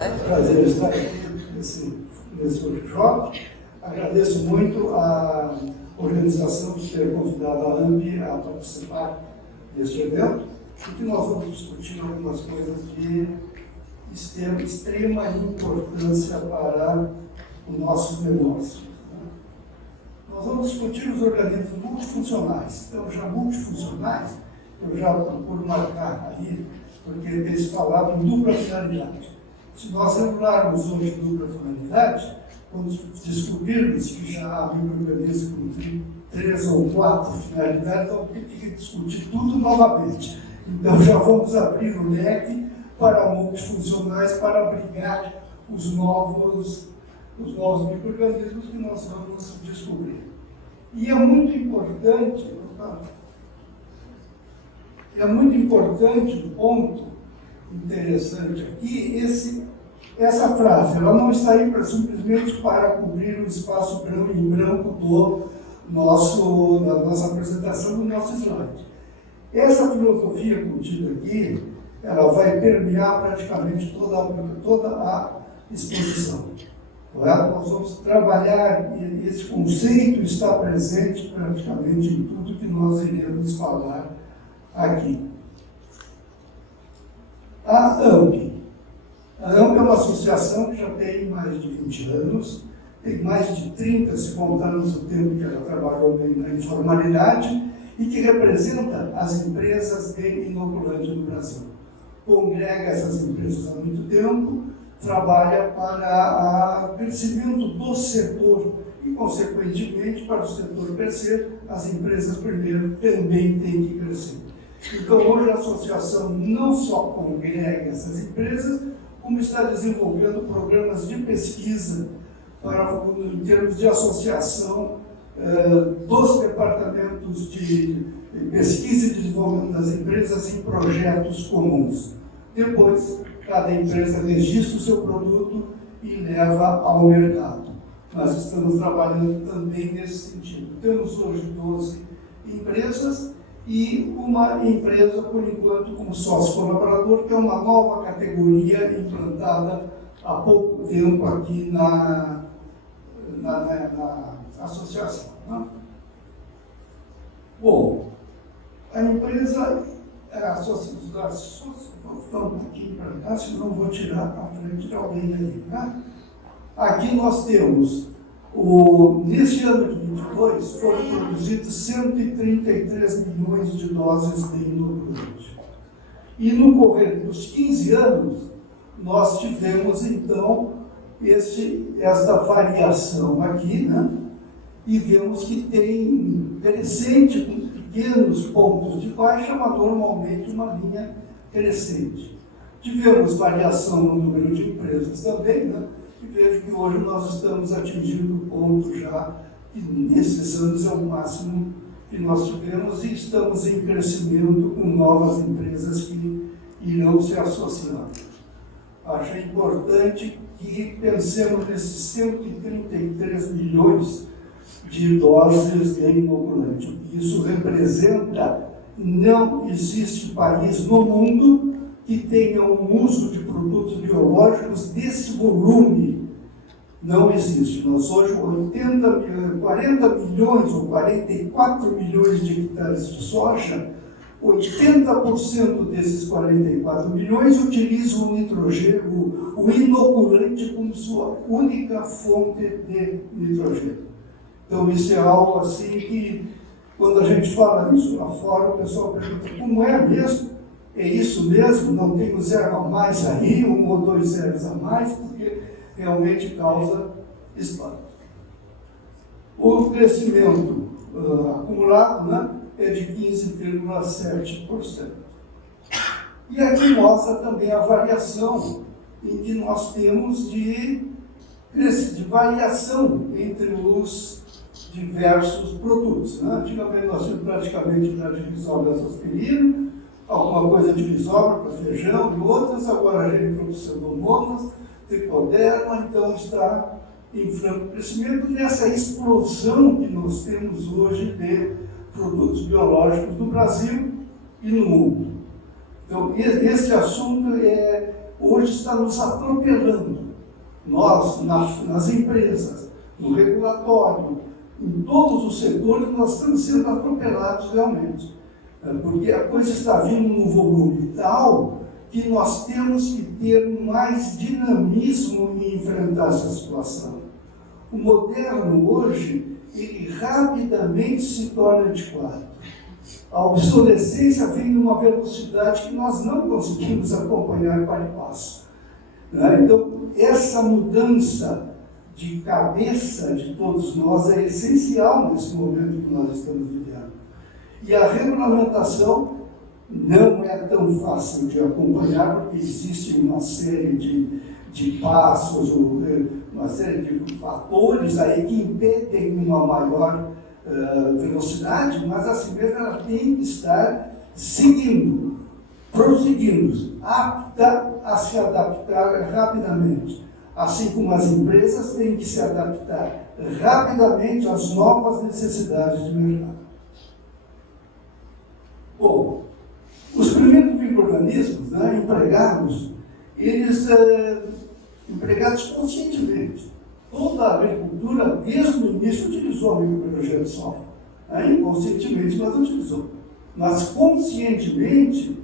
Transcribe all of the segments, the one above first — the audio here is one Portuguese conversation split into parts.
É um prazer estar aqui nesse workshop. Agradeço muito a organização de ter convidado a AMB a participar deste evento, porque nós vamos discutir algumas coisas de extrema importância para os nossos negócios. Nós vamos discutir os organismos multifuncionais. Então, já multifuncionais, eu já procuro marcar aí, porque eles falavam em dupla finalidade. Se nós regularmos hoje dupla finalidade, quando descobrirmos que já há micro-organismos com 3 ou 4 finalidades, então tem que discutir tudo novamente. Então já vamos abrir o leque para multifuncionais para abrigar os novos micro-organismos que nós vamos descobrir. E é muito importante um ponto interessante aqui, essa frase, ela não está aí simplesmente para cobrir o espaço em branco da nossa apresentação, do nosso slide. Essa filosofia contida aqui, ela vai permear praticamente toda a exposição. Nós vamos trabalhar, e esse conceito está presente praticamente em tudo que nós iremos falar aqui. A AMB. A AMB é uma associação que já tem mais de 20 anos, tem mais de 30, se contarmos o tempo que ela trabalhou na informalidade, e que representa as empresas de inoculante no Brasil. Congrega essas empresas há muito tempo, trabalha para o crescimento do setor e, consequentemente, para o setor crescer, as empresas primeiro também têm que crescer. Então, hoje a associação não só congrega essas empresas, como está desenvolvendo programas de pesquisa em termos de associação dos departamentos de pesquisa e desenvolvimento das empresas em projetos comuns. Depois, cada empresa registra o seu produto e leva ao mercado. Nós estamos trabalhando também nesse sentido. Temos hoje 12 empresas e uma empresa, por enquanto, como sócio colaborador, que é uma nova categoria implantada há pouco tempo aqui na associação. Né? Bom, a empresa, vou ficar um pouquinho para cá, senão vou tirar a frente de alguém aí. Né? Aqui nós temos, neste ano de 22, foram produzidos 133 milhões de doses de inoculante. E no correr dos 15 anos, nós tivemos, então, esta variação aqui, né? E vemos que tem crescente com pequenos pontos de baixa, mas normalmente uma linha crescente. Tivemos variação no número de empresas também, né? E vejo que hoje nós estamos atingindo o ponto já, que nesses anos é o máximo que nós tivemos, e estamos em crescimento com novas empresas que irão se associando. Acho importante que pensemos nesses 133 milhões de doses de inoculante. O que isso representa, não existe país no mundo que tenha um uso de produtos biológicos desse volume. Não existe. Nós hoje, 40 milhões ou 44 milhões de hectares de soja, 80% desses 44 milhões utilizam o nitrogênio, o inoculante como sua única fonte de nitrogênio. Então isso é algo assim que, quando a gente fala isso lá fora, o pessoal pergunta, como é mesmo? É isso mesmo? Não tem um zero a mais aí, 1 ou 2 zeros a mais, porque realmente causa espanto. O crescimento acumulado, né, é de 15,7%. E aqui mostra também a variação em que nós temos de variação entre os diversos produtos. Né? Antigamente nós tínhamos praticamente divisória das aspirina, alguma coisa de divisória para feijão e outras, agora a gente tem pseudomonas, tricoderma, então está em franco crescimento nessa explosão que nós temos hoje de produtos biológicos no Brasil e no mundo. Então, esse assunto é hoje está nos atropelando. Nós, nas empresas, no regulatório, em todos os setores, nós estamos sendo atropelados realmente. Porque a coisa está vindo num volume tal que nós temos que ter mais dinamismo em enfrentar essa situação. O moderno hoje, ele rapidamente se torna antiquado. A obsolescência vem numa velocidade que nós não conseguimos acompanhar para o passo. Então, essa mudança de cabeça de todos nós é essencial nesse momento que nós estamos vivendo. E a regulamentação não é tão fácil de acompanhar, porque existe uma série de passos, uma série de fatores aí que impedem uma maior velocidade, mas assim mesmo ela tem que estar seguindo, prosseguindo, apta a se adaptar rapidamente. Assim como as empresas têm que se adaptar rapidamente às novas necessidades de mercado. Bom, os primeiros micro-organismos, empregados, eles empregados conscientemente. Toda a agricultura, desde o início, utilizou a microbiologia do solo. Inconscientemente, mas utilizou. Mas conscientemente,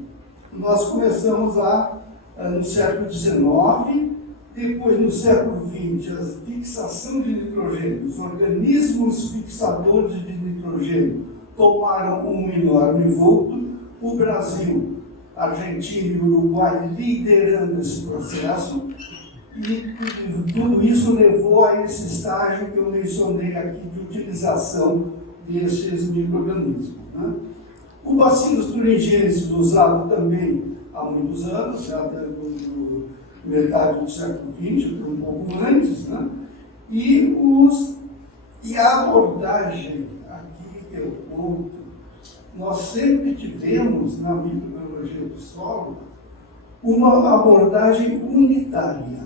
nós começamos no século XIX, depois no século XX, a fixação de nitrogênio, os organismos fixadores de nitrogênio tomaram um enorme vulto. O Brasil, Argentina e Uruguai liderando esse processo, e tudo isso levou a esse estágio que eu mencionei aqui de utilização desses micro-organismos. O Bacillus thuringiensis usado também há muitos anos, já no metade do século XX, um pouco antes, e a abordagem, aqui que eu conto, nós sempre tivemos na microbiologia do solo uma abordagem unitária.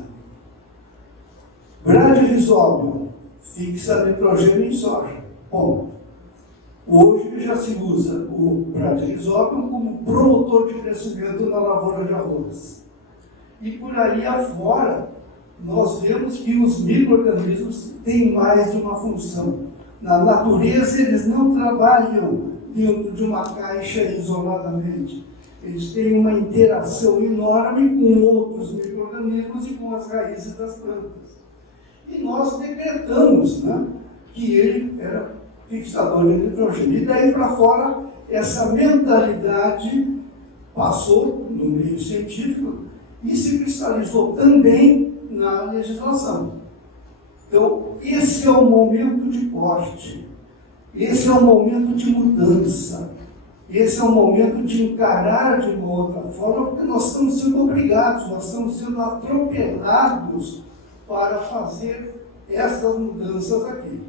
Bradyrhizobium fixa nitrogênio em soja. Ponto. Hoje já se usa o Bradyrhizobium como promotor de crescimento na lavoura de arroz. E por aí afora, nós vemos que os micro-organismos têm mais de uma função. Na natureza, eles não trabalham dentro de uma caixa isoladamente. Eles têm uma interação enorme com outros micro-organismos e com as raízes das plantas. E nós decretamos que ele era fixador de nitrogênio. E daí para fora, essa mentalidade passou no meio científico e se cristalizou também na legislação. Então, esse é o momento de corte, esse é o momento de mudança, esse é o momento de encarar de uma outra forma, porque nós estamos sendo obrigados, nós estamos sendo atropelados para fazer essas mudanças aqui.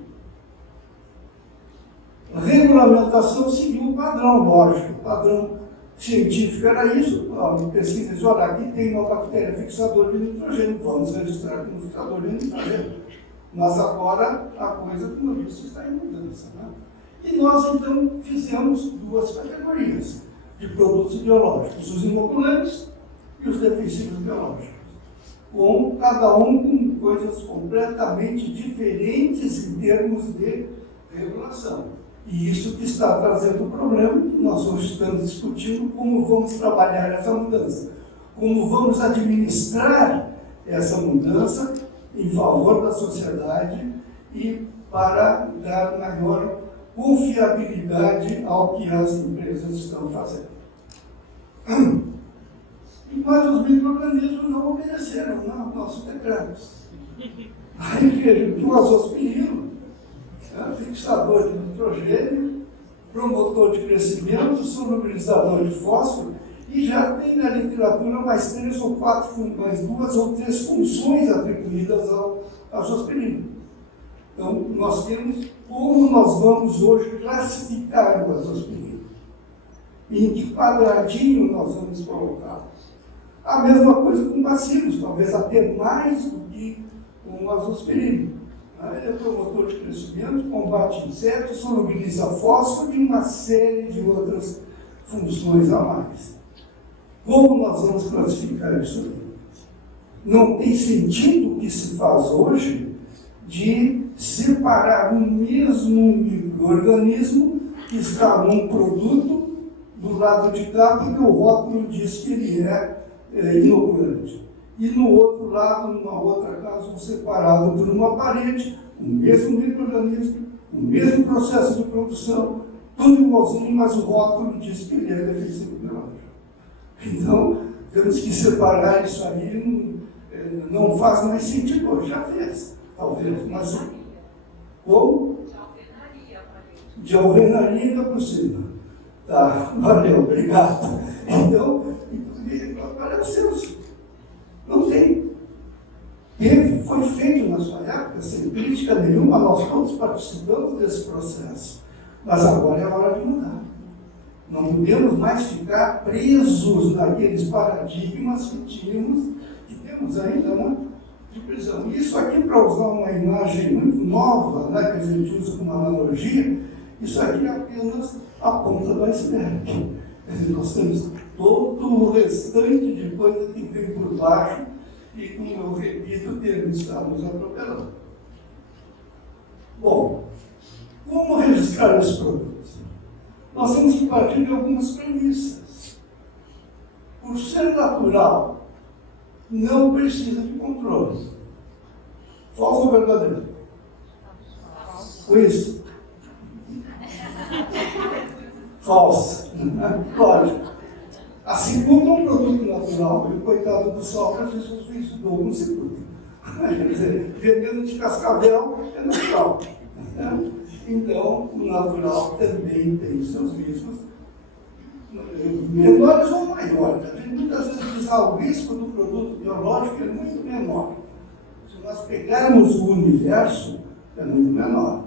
A regulamentação seguiu o padrão, lógico, o padrão científico era isso. A pesquisa diz, olha, aqui tem uma bactéria fixadora de nitrogênio, vamos registrar como fixador de nitrogênio. Mas agora a coisa, como eu disse, está em mudança. E nós, então, fizemos duas categorias de produtos biológicos, os inoculantes e os defensivos biológicos, com cada um com coisas completamente diferentes em termos de regulação. E isso que está trazendo o problema, que nós hoje estamos discutindo como vamos trabalhar essa mudança, como vamos administrar essa mudança em favor da sociedade e para dar maior confiabilidade ao que as empresas estão fazendo. Mas os micro-organismos não obedeceram aos nossos decretos. Aí vejo o azospirilo, fixador de nitrogênio, promotor de crescimento, solubilizador de fósforo, e já tem na literatura mais duas ou três funções atribuídas ao azospirilo. Então, nós temos como nós vamos hoje classificar o azospirilo. Em que quadradinho nós vamos colocar. A mesma coisa com bacilos, talvez até mais do que com o azospirilo. Ele é promotor de crescimento, combate insetos, solubiliza fósforo e uma série de outras funções a mais. Como nós vamos classificar isso aí? Não tem sentido o que se faz hoje de separar o mesmo micro-organismo que está num produto do lado de cá, porque o rótulo diz que ele é inoculante. E no outro lado, numa outra casa, separado por uma parede, o mesmo micro-organismo, o mesmo processo de produção, tudo igualzinho, mas o rótulo diz que ele é defensivo biológico. Então, temos que separar isso aí, não faz mais sentido hoje, já fez, talvez, mas como? De alvenaria ainda por cima. Tá, valeu, obrigado. Então, agora vocês não tem. Foi feito na sua época, sem crítica nenhuma, nós todos participamos desse processo. Mas agora é a hora de mudar. Não podemos mais ficar presos naqueles paradigmas que temos ainda, né, de prisão. Isso aqui, para usar uma imagem muito nova, né, que a gente usa como analogia, isso aqui é apenas a ponta do iceberg. Nós temos todo o restante de coisa que vem por baixo e, como eu repito, temos está nos atropelando. Bom, como registrar os produtos? Nós temos que partir de algumas premissas. Por ser natural, não precisa de controle. Falso ou verdadeiro? Isso. Falso. Lógico. Assim como um produto natural, e o coitado do Sócrates suicidou no segundo. Quer dizer, veneno de cascavel é natural. Então, o natural também tem seus riscos, menores ou maiores. A gente muitas vezes diz o risco do produto biológico é muito menor. Se nós pegarmos o universo, é muito menor.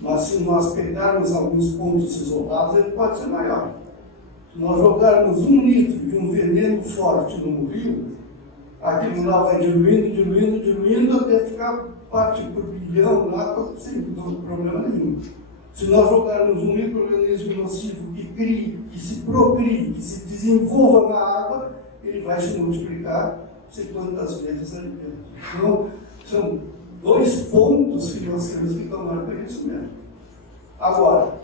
Mas se nós pegarmos alguns pontos isolados, ele pode ser maior. Se nós jogarmos 1 litro de um veneno forte no rio, aquilo lá vai diluindo, até ficar parte por bilhão lá, sem problema nenhum. Se nós jogarmos um micro-organismo nocivo que crie, que se procrie, que se desenvolva na água, ele vai se multiplicar, não sei quantas vezes ali dentro. Então, são 2 pontos que nós temos que tomar conhecimento. Agora,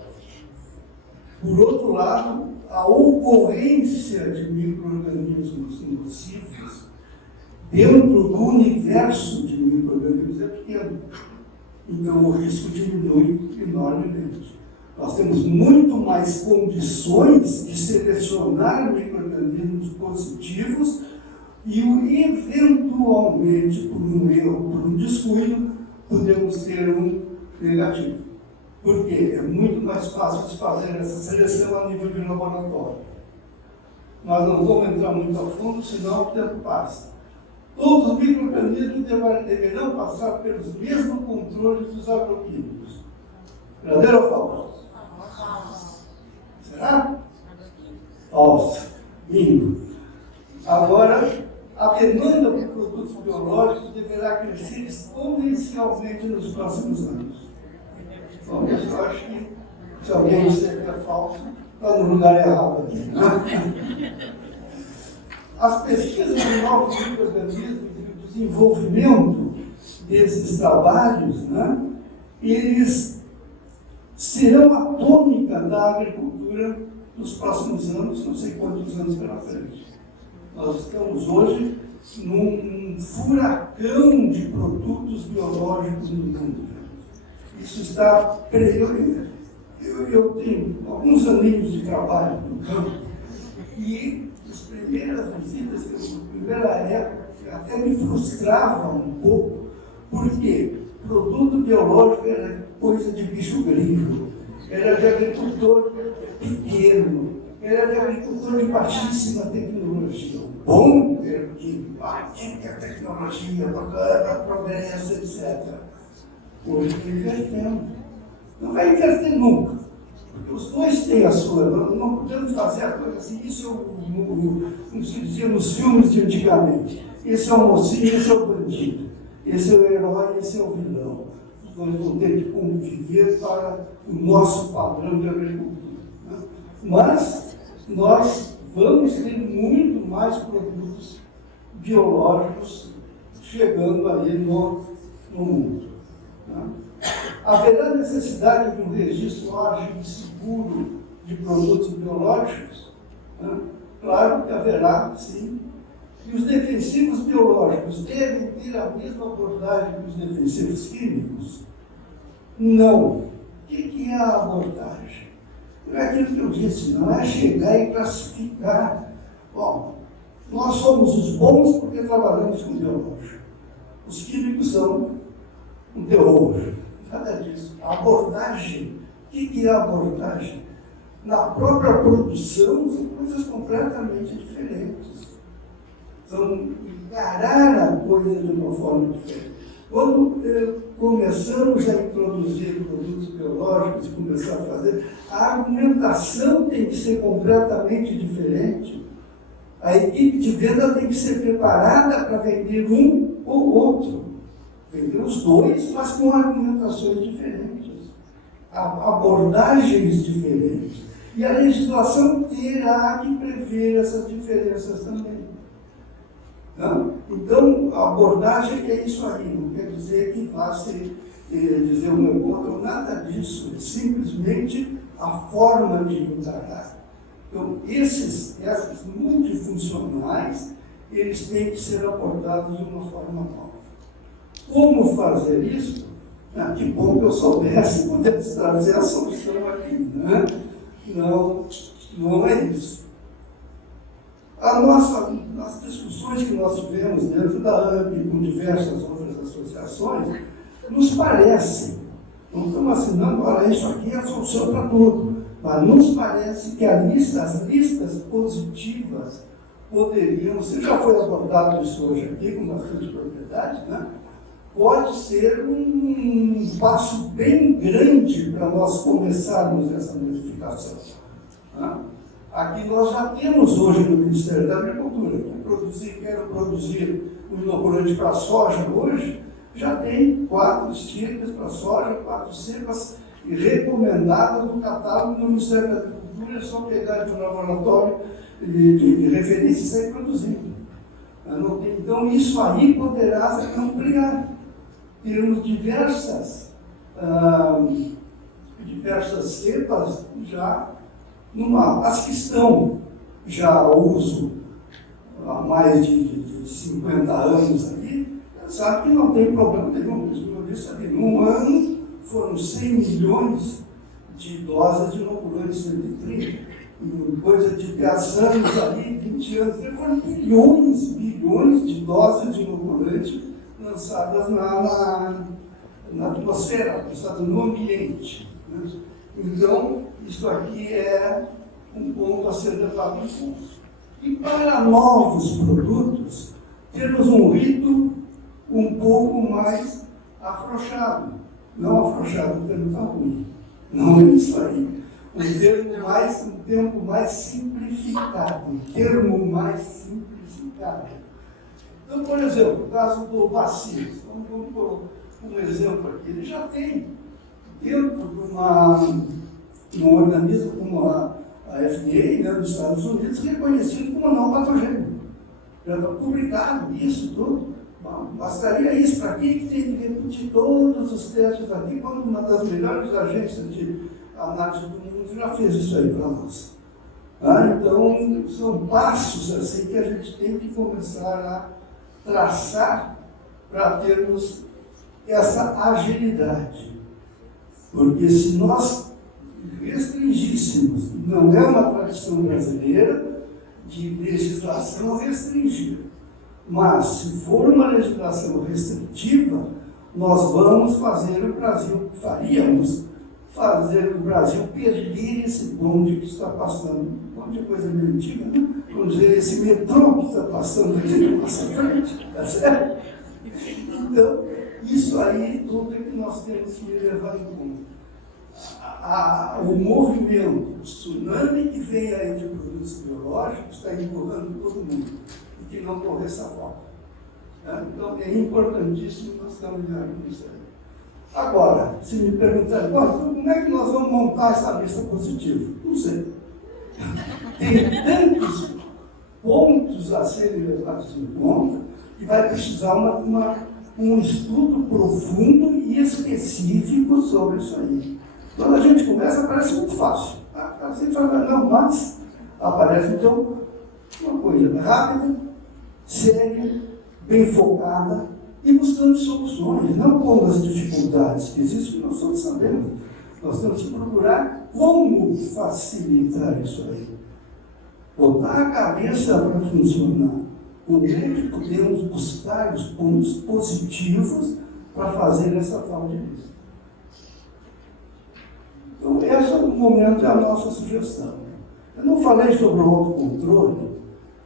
por outro lado, a ocorrência de micro-organismos nocivos dentro do universo de micro-organismos é pequeno. Então, o risco diminui enormemente. Nós temos muito mais condições de selecionar micro-organismos positivos e, eventualmente, por um erro, por um descuido, podemos ter um negativo. Por quê? É muito mais fácil de fazer essa seleção a nível de laboratório. Nós não vamos entrar muito a fundo, senão o tempo passa. Todos os micro-organismos deverão passar pelos mesmos controles dos agroquímicos. Verdadeiro ou falso? Será? Falso. Lindo. Agora, a demanda por produtos biológicos deverá crescer exponencialmente nos próximos anos. Bom, eu acho que se alguém disser que é falso, está no lugar errado aqui. Né? As pesquisas de novos micro-organismos e o desenvolvimento desses trabalhos, né, eles serão a tônica da agricultura nos próximos anos, não sei quantos anos pela frente. Nós estamos hoje num furacão de produtos biológicos no mundo. Isso está prevalente. Eu tenho alguns aninhos de trabalho no campo e as primeiras visitas, a primeira época, até me frustrava um pouco, porque produto biológico era coisa de bicho gringo, era de agricultor pequeno, era de agricultor de baixíssima tecnologia. Bom, era que tinha que a tecnologia, para progresso, etc. Hoje está invertendo. Não vai inverter nunca. Porque os dois têm a sua. Não podemos fazer a coisa assim. Isso é como se dizia nos filmes de antigamente. Esse é o mocinho, esse é o bandido. Esse é o herói, esse é o vilão. Os dois vão ter que conviver para o nosso padrão de agricultura. Né? Mas nós vamos ter muito mais produtos biológicos chegando aí no mundo. Né? Haverá necessidade de um registro ágil e seguro de produtos biológicos? Né? Claro que haverá, sim. E os defensivos biológicos devem ter a mesma abordagem que os defensivos químicos? Não. O que é a abordagem? É aquilo que eu disse, não é chegar e classificar. Bom, nós somos os bons porque trabalhamos com biológico. Os químicos são um terror. Nada disso. A abordagem, o que é a abordagem? Na própria produção são coisas completamente diferentes. São encarar a coisa de uma forma diferente. Quando começamos a introduzir produtos biológicos e começar a fazer, a argumentação tem que ser completamente diferente. A equipe de venda tem que ser preparada para vender um ou outro. Vender os dois, mas com argumentações diferentes. Abordagens diferentes. E a legislação terá que prever essas diferenças também. Não? Então, a abordagem é isso aí, não quer dizer que vá se dizer o meu contra, nada disso, é simplesmente a forma de encarar. Então, esses multifuncionais, eles têm que ser abordados de uma forma nova. Como fazer isso? Que bom que eu soubesse, pudesse trazer a solução aqui, né? Não é isso. As discussões que nós tivemos dentro da AMP com diversas outras associações, nos parecem, não estamos assinando, olha, isso aqui é a solução para tudo, mas nos parece que as listas positivas poderiam, você já foi abordado isso hoje aqui com bastante propriedade, né? Pode ser um passo bem grande para nós começarmos essa modificação. Né? Aqui nós já temos hoje no Ministério da Agricultura, quero produzir um inoculante para soja hoje, já tem 4 estirpes para soja, 4 cepas recomendadas no catálogo do Ministério da Agricultura, é só pegar de um laboratório de referência e sair produzindo. Então isso aí poderá ampliar. Termos diversas cepas já as que estão já a uso há mais de 50 anos ali, sabe que não tem problema nenhum. Eu disse ali, num ano foram 100 milhões de doses de inoculantes de coisa de 10 anos ali, 20 anos, foram bilhões de doses de inoculantes lançadas na atmosfera, lançadas no ambiente. Né? Então, isso aqui é um ponto a ser levado em conta. E para novos produtos, temos um rito um pouco mais afrouxado. Não afrouxado, o termo está ruim. Não é isso aí. Um termo mais simplificado. Então, por exemplo, o caso do bacilo. Vamos pôr um exemplo aqui. Ele já tem, dentro de um organismo como a FDA, né, dos Estados Unidos, reconhecido como não patogênico. Já está publicado isso tudo. Bom, bastaria isso. Para quem tem que repetir todos os testes aqui, quando uma das melhores agências de análise do mundo já fez isso aí para nós. Então, são passos assim que a gente tem que começar a traçar para termos essa agilidade. Porque se nós restringíssemos, não é uma tradição brasileira de legislação restringir, mas se for uma legislação restritiva, nós vamos fazer o Brasil, fazer o Brasil perder esse bonde que está passando. Bonde é coisa meio antiga, né? Vamos dizer, esse metrô que está passando aqui na nossa frente, tá certo? Então, isso aí tudo é que nós temos que levar em conta. O movimento, o tsunami que vem aí de produtos biológicos está empurrando todo mundo, e que não correr essa volta. Então, é importantíssimo nós caminharmos nisso aí. Agora, se me perguntarem, como é que nós vamos montar essa lista positiva? Não sei. Tem tantos pontos aspectos a serem levados em conta e vai precisar um estudo profundo e específico sobre isso aí. Quando a gente começa, parece muito fácil. A gente fala, não, mas aparece então uma coisa rápida, séria, bem focada e buscando soluções, não com as dificuldades que existem, nós todos sabemos. Nós temos que procurar como facilitar isso aí. Botar a cabeça para funcionar. Como é que podemos buscar os pontos positivos para fazer essa tal de lista? Então, esse é o momento da nossa sugestão. Eu não falei sobre o autocontrole,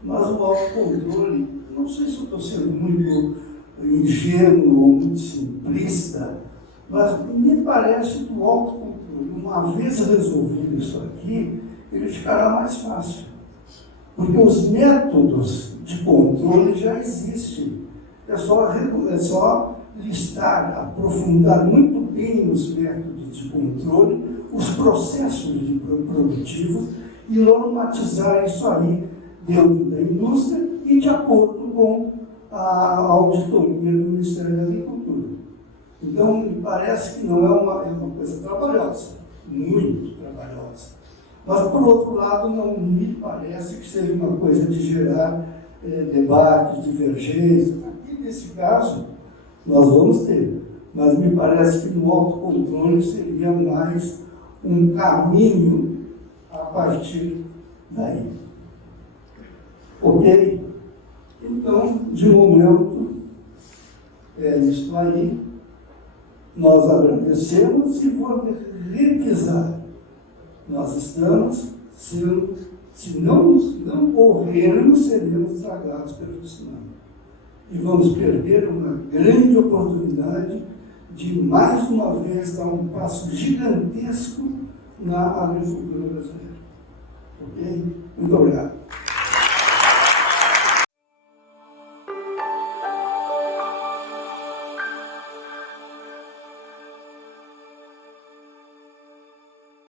mas o autocontrole, não sei se eu estou sendo muito ingênuo ou muito simplista, mas me parece que o autocontrole, uma vez resolvido isso aqui, ele ficará mais fácil. Porque os métodos de controle já existem. É só listar, aprofundar muito bem os métodos de controle, os processos produtivos e normatizar isso aí dentro da indústria e de acordo com a auditoria do Ministério da Agricultura. Então, me parece que não é uma coisa trabalhosa, muito trabalhosa. Mas, por outro lado, não me parece que seja uma coisa de gerar debates, divergências. Aqui, nesse caso, nós vamos ter. Mas me parece que no autocontrole seria mais um caminho a partir daí. Ok? Então, de momento, é isso aí. Nós agradecemos e vamos revisar. Nós estamos sendo, se não corrermos, seremos tragados pelo tsunami. E vamos perder uma grande oportunidade de, mais uma vez, dar um passo gigantesco na agricultura brasileira. Ok? Muito obrigado.